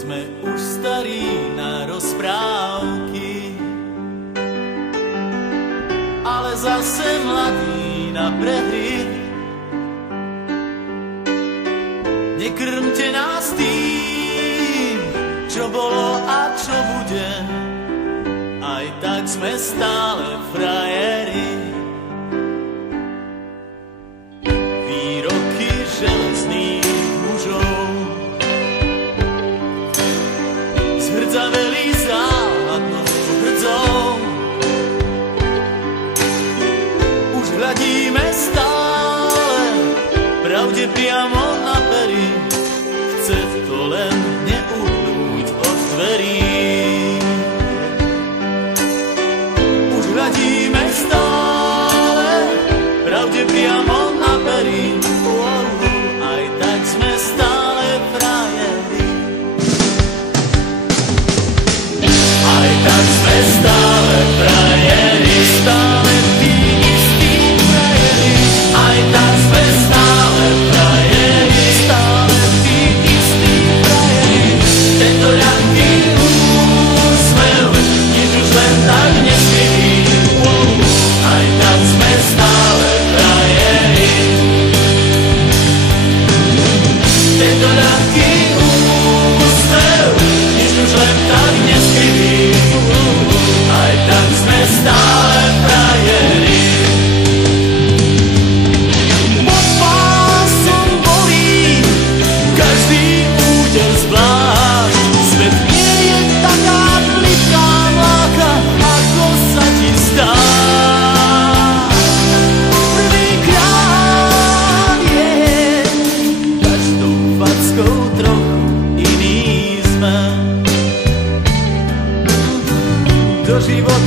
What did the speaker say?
Sme už starí na rozprávky, ale zase mladí na prehry. Nekrmte nás tým, čo bolo a čo bude, aj tak sme stále frajeri. Výroky železných mužov zhrdzaveli záhadnou hrdzou. Už hľadíme stále pravde priamo na pery, chce to len neuhnúť od dverí. Už hľadíme stále pravde priamo na pery, aj tak sme stále frajeri. Aj tak sme stále frajeri, stále tí istí frajeri. Aj tak sme stále frajeri, stále tí istí frajeri. Tento ľahký úsmev, nič už len tak neskrytý. Aj tak sme stále frajeri. Tento ľahký úsmev, nič už len tak neskrytý. Aj tak sme stále frajeri. Pod pásom bolí každý úder zvlášť. Svet nie je taká pliká mláka, ako sa ti zdá. Prvýkrát je každou fackou trochu iný sme. Do života